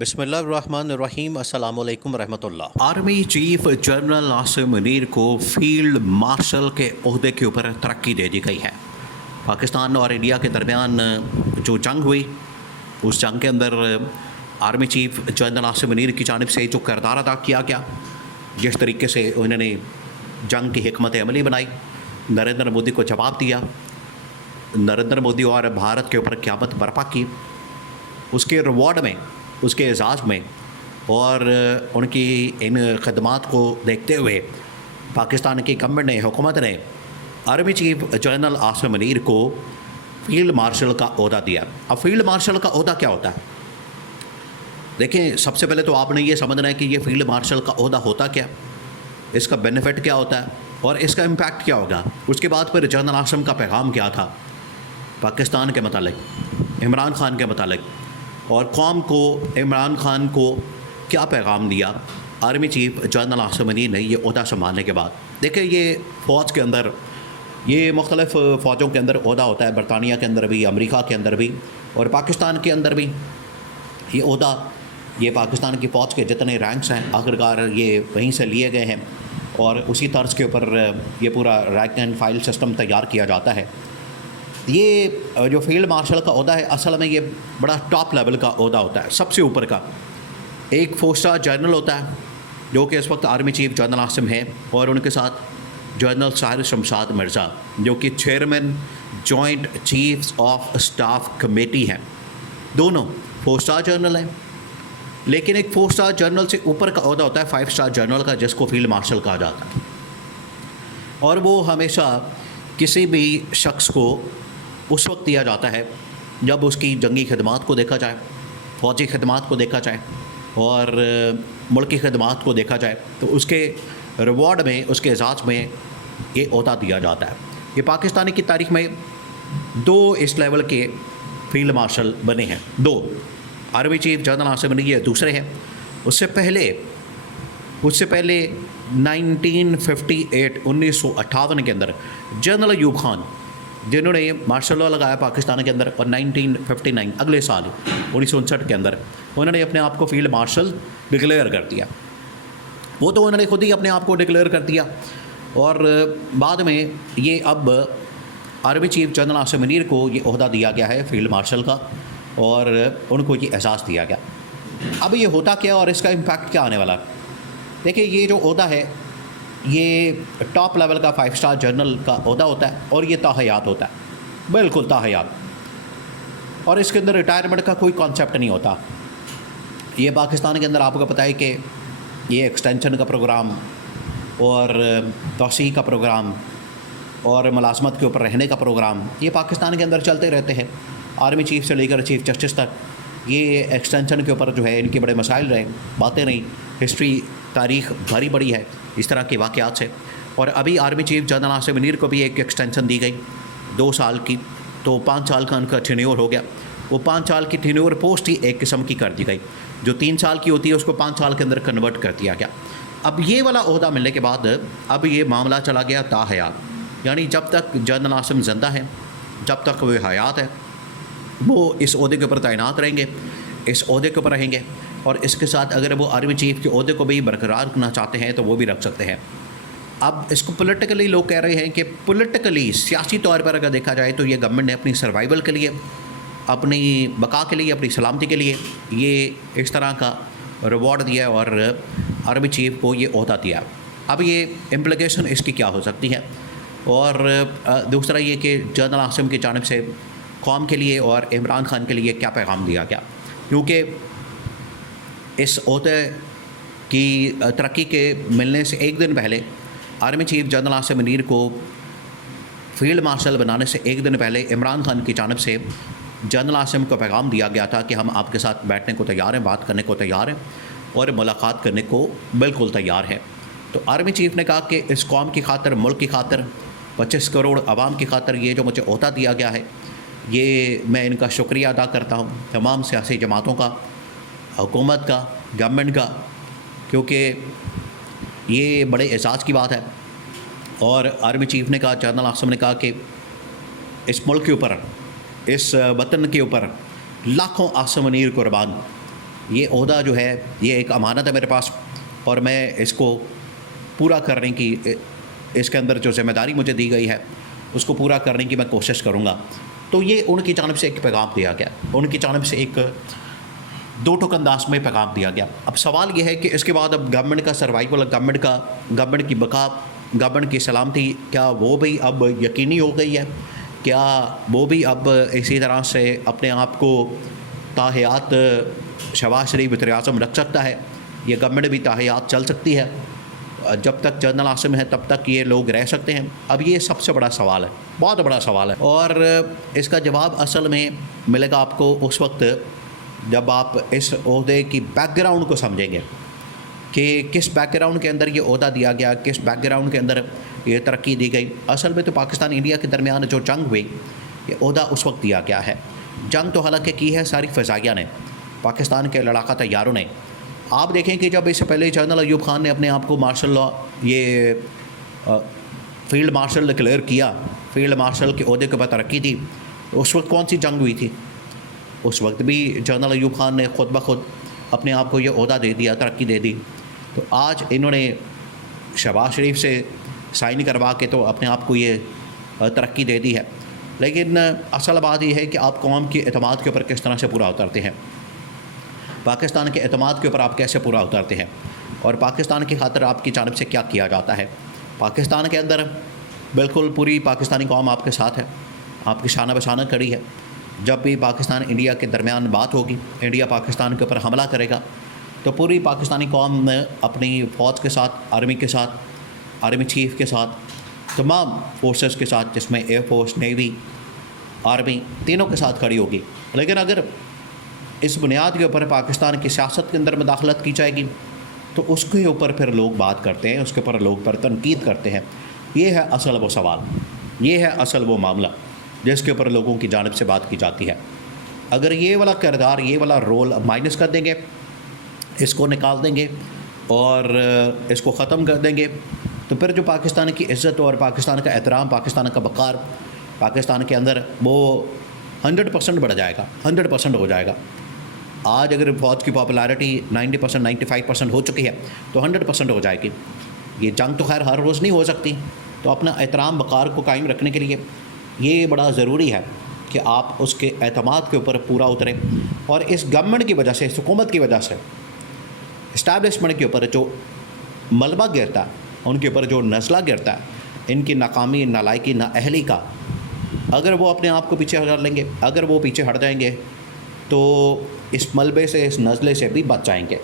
بسم اللہ الرحمن الرحیم۔ السلام علیکم ورحمۃ اللہ۔ Army chief general Asim Munir کو فیلڈ مارشل کے عہدے کے اوپر ترقی دے دی گئی ہے۔ پاکستان اور انڈیا کے درمیان جو جنگ ہوئی، اس جنگ کے اندر army chief general Asim Munir کی جانب سے جو کردار ادا کیا گیا، جس طریقے سے انہوں نے جنگ کی حکمت عملی بنائی، نریندر مودی کو جواب دیا، نریندر مودی اور بھارت کے اوپر قیامت برپا کی، اس کے ریوارڈ میں، اس کے اعزاز میں اور ان کی ان خدمات کو دیکھتے ہوئے پاکستان کی گورنمنٹ نے، حکومت نے army chief general Asim Munir کو فیلڈ مارشل کا عہدہ دیا۔ اب فیلڈ مارشل کا عہدہ کیا ہوتا ہے؟ دیکھیں، سب سے پہلے تو آپ نے یہ سمجھنا ہے کہ یہ فیلڈ مارشل کا عہدہ ہوتا کیا، اس کا بینیفٹ کیا ہوتا ہے اور اس کا امپیکٹ کیا ہوگا۔ اس کے بعد پھر جنرل عاصم کا پیغام کیا تھا پاکستان کے متعلق، عمران خان کے متعلق، اور قوم کو، عمران خان کو کیا پیغام دیا army chief general Asim Munir نے یہ عہدہ سنبھالنے کے بعد۔ دیکھیں، یہ فوج کے اندر، یہ مختلف فوجوں کے اندر عہدہ ہوتا ہے، برطانیہ کے اندر بھی، امریکہ کے اندر بھی اور پاکستان کے اندر بھی یہ عہدہ، یہ پاکستان کی فوج کے جتنے رینکس ہیں آخرکار یہ وہیں سے لیے گئے ہیں اور اسی طرز کے اوپر یہ پورا رینک اینڈ فائل سسٹم تیار کیا جاتا ہے۔ یہ جو فیلڈ مارشل کا عہدہ ہے، اصل میں یہ بڑا ٹاپ لیول کا عہدہ ہوتا ہے، سب سے اوپر کا۔ ایک 4 اسٹار جنرل ہوتا ہے جو کہ اس وقت آرمی چیف جنرل عاصم ہے، اور ان کے ساتھ جنرل ساحر شمشاد مرزا جو کہ chairman joint chiefs of staff committee ہیں، دونوں 4 اسٹار جنرل ہیں۔ لیکن ایک 4 اسٹار جنرل سے اوپر کا عہدہ ہوتا ہے 5 اسٹار جنرل کا، جس کو فیلڈ مارشل کہا جاتا ہے، اور وہ ہمیشہ کسی بھی شخص کو اس وقت دیا جاتا ہے جب اس کی جنگی خدمات کو دیکھا جائے، فوجی خدمات کو دیکھا جائے اور ملکی خدمات کو دیکھا جائے، تو اس کے ریوارڈ میں، اس کے اعزاز میں یہ عہدہ دیا جاتا ہے۔ یہ پاکستانی کی تاریخ میں 2 اس لیول کے فیلڈ مارشل بنے ہیں، 2۔ Army chief general Asim Munir یہ دوسرے ہیں۔ اس سے پہلے 1958 1958 کے اندر جنرل ایوب خان، جنہوں نے مارشل لا لگایا پاکستان کے اندر، اور 1959 اگلے سال 1959 کے اندر انہوں نے اپنے آپ کو فیلڈ مارشل ڈکلیئر کر دیا۔ وہ تو انہوں نے خود ہی اپنے آپ کو ڈکلیئر کر دیا، اور بعد میں یہ اب army chief general Asim Munir کو یہ عہدہ دیا گیا ہے فیلڈ مارشل کا، اور ان کو یہ اعزاز دیا گیا۔ اب یہ ہوتا کیا اور اس کا امپیکٹ کیا آنے والا ہے؟ دیکھیں، یہ جو عہدہ ہے یہ ٹاپ لیول کا 5 اسٹار جنرل کا عہدہ ہوتا ہے، اور یہ تاحیات ہوتا ہے، بالکل تاحیات، اور اس کے اندر ریٹائرمنٹ کا کوئی کانسیپٹ نہیں ہوتا۔ یہ پاکستان کے اندر آپ کو پتہ ہے کہ یہ ایکسٹینشن کا پروگرام اور توسیع کا پروگرام اور ملازمت کے اوپر رہنے کا پروگرام، یہ پاکستان کے اندر چلتے رہتے ہیں، آرمی چیف سے لے کر چیف جسٹس تک۔ یہ ایکسٹینشن کے اوپر جو ہے ان کے بڑے مسائل رہے، باتیں رہیں، ہسٹری، تاریخ بھری بڑی ہے اس طرح کے واقعات سے۔ اور ابھی army chief general Asim Munir کو بھی ایک ایکسٹینشن دی گئی 2 سال کی، تو 5 سال کا ان کا ٹینیور ہو گیا۔ وہ 5 سال کی ٹینیور پوسٹ ہی ایک قسم کی کر دی گئی، جو 3 سال کی ہوتی ہے اس کو 5 سال کے اندر کنورٹ کر دیا گیا۔ اب یہ والا عہدہ ملنے کے بعد اب یہ معاملہ چلا گیا تاحیات، یعنی جب تک جنرل عاصم زندہ ہیں، جب تک وہ حیات ہے، وہ اس عہدے کے اوپر تعینات رہیں گے، اس عہدے کے اوپر رہیں گے، اور اس کے ساتھ اگر وہ آرمی چیف کے عہدے کو بھی برقرار رکھنا چاہتے ہیں تو وہ بھی رکھ سکتے ہیں۔ اب اس کو پولیٹیکلی لوگ کہہ رہے ہیں کہ پولیٹیکلی، سیاسی طور پر اگر دیکھا جائے تو یہ گورنمنٹ نے اپنی سروائیول کے لیے، اپنی بقا کے لیے، اپنی سلامتی کے لیے یہ اس طرح کا ریوارڈ دیا ہے اور آرمی چیف کو یہ عہدہ دیا۔ اب یہ امپلیکیشن اس کی کیا ہو سکتی ہے، اور دوسرا یہ کہ جنرل عاصم کی جانب سے قوم کے لیے اور عمران خان کے لیے کیا پیغام دیا گیا، کیونکہ اس عہدے کی ترقی کے ملنے سے ایک دن پہلے army chief general Asim Munir کو فیلڈ مارشل بنانے سے ایک دن پہلے عمران خان کی جانب سے جنرل عاصم کو پیغام دیا گیا تھا کہ ہم آپ کے ساتھ بیٹھنے کو تیار ہیں، بات کرنے کو تیار ہیں اور ملاقات کرنے کو بالکل تیار ہیں۔ تو آرمی چیف نے کہا کہ اس قوم کی خاطر، ملک کی خاطر، 25 کروڑ عوام کی خاطر یہ جو مجھے عہدہ دیا گیا ہے، یہ میں ان کا شکریہ ادا کرتا ہوں، تمام سیاسی جماعتوں کا، حکومت کا، گورنمنٹ کا، کیونکہ یہ بڑے اعزاز کی بات ہے۔ اور آرمی چیف نے کہا، جنرل عاصم نے کہا کہ اس ملک کے اوپر، اس وطن کے اوپر لاکھوں عاصم منیر قربان، یہ عہدہ جو ہے یہ ایک امانت ہے میرے پاس، اور میں اس کو پورا کرنے کی، اس کے اندر جو ذمہ داری مجھے دی گئی ہے اس کو پورا کرنے کی میں کوشش کروں گا۔ تو یہ ان کی جانب سے ایک پیغام دیا گیا، ان کی جانب سے ایک دو ٹوک انداز میں پیغام دیا گیا۔ اب سوال یہ ہے کہ اس کے بعد اب گورنمنٹ کا سروائیول، گورنمنٹ کی بقا، گورنمنٹ کی سلامتی، کیا وہ بھی اب یقینی ہو گئی ہے؟ کیا وہ بھی اب اسی طرح سے اپنے آپ کو تاحیات شہباز شریف وزیر اعظم رکھ سکتا ہے؟ یہ گورنمنٹ بھی تاحیات چل سکتی ہے؟ جب تک جنرل عاصم ہے تب تک یہ لوگ رہ سکتے ہیں؟ اب یہ سب سے بڑا سوال ہے، بہت بڑا سوال ہے، اور اس کا جواب اصل میں ملے گا آپ کو اس وقت جب آپ اس عہدے کی بیک گراؤنڈ کو سمجھیں گے کہ کس بیک گراؤنڈ کے اندر یہ عہدہ دیا گیا، کس بیک گراؤنڈ کے اندر یہ ترقی دی گئی۔ اصل میں تو پاکستان انڈیا کے درمیان جو جنگ ہوئی، یہ عہدہ اس وقت دیا گیا ہے۔ جنگ تو حالانکہ کی ہے ساری فضائیہ نے، پاکستان کے لڑاکا طیاروں نے۔ آپ دیکھیں کہ جب اس سے پہلے جنرل ایوب خان نے اپنے آپ کو مارشل لا، یہ فیلڈ مارشل ڈکلیئر کیا، فیلڈ مارشل کے عہدے کے اوپر ترقی دی، تو اس وقت کون سی جنگ ہوئی تھی؟ اس وقت بھی جنرل ایوب خان نے خود بخود اپنے آپ کو یہ عہدہ دے دیا، ترقی دے دی۔ تو آج انہوں نے شہباز شریف سے سائن کروا کے تو اپنے آپ کو یہ ترقی دے دی ہے، لیکن اصل بات یہ ہے کہ آپ قوم کے اعتماد کے اوپر کس طرح سے پورا اترتے ہیں، پاکستان کے اعتماد کے اوپر آپ کیسے پورا اترتے ہیں، اور پاکستان کی خاطر آپ کی جانب سے کیا کیا جاتا ہے۔ پاکستان کے اندر بالکل پوری پاکستانی قوم آپ کے ساتھ ہے، آپ کی شانہ بشانہ کھڑی ہے۔ جب بھی پاکستان انڈیا کے درمیان بات ہوگی، انڈیا پاکستان کے اوپر حملہ کرے گا، تو پوری پاکستانی قوم اپنی فوج کے ساتھ، آرمی کے ساتھ، آرمی چیف کے ساتھ، تمام فورسز کے ساتھ، جس میں ایئر فورس، نیوی، آرمی، تینوں کے ساتھ کھڑی ہوگی۔ لیکن اگر اس بنیاد کے اوپر پاکستان کی سیاست کے اندر مداخلت کی جائے گی تو اس کے اوپر پھر لوگ بات کرتے ہیں، اس کے اوپر لوگ پر تنقید کرتے ہیں۔ یہ ہے اصل وہ سوال، یہ ہے اصل وہ معاملہ جس کے اوپر لوگوں کی جانب سے بات کی جاتی ہے۔ اگر یہ والا کردار، یہ والا رول مائنس کر دیں گے، اس کو نکال دیں گے اور اس کو ختم کر دیں گے، تو پھر جو پاکستان کی عزت اور پاکستان کا احترام، پاکستان کا وقار پاکستان کے اندر، وہ 100% بڑھ جائے گا، 100% ہو جائے گا۔ آج اگر فوج کی پاپولیرٹی 90%، 95% ہو چکی ہے تو 100% ہو جائے گی۔ یہ جنگ تو خیر ہر روز نہیں ہو سکتی، تو اپنا احترام وقار کو قائم رکھنے کے لیے یہ بڑا ضروری ہے کہ آپ اس کے اعتماد کے اوپر پورا اتریں، اور اس گورنمنٹ کی وجہ سے، اس حکومت کی وجہ سے، اسٹیبلشمنٹ کے اوپر جو ملبہ گرتا ہے، ان کے اوپر جو نزلہ گرتا ہے، ان کی ناکامی، نالائکی، نااہلی کا، اگر وہ اپنے آپ کو پیچھے ہٹ لیں گے، اگر وہ پیچھے ہٹ جائیں گے تو اس ملبے سے، اس نزلے سے بھی بچ جائیں گے۔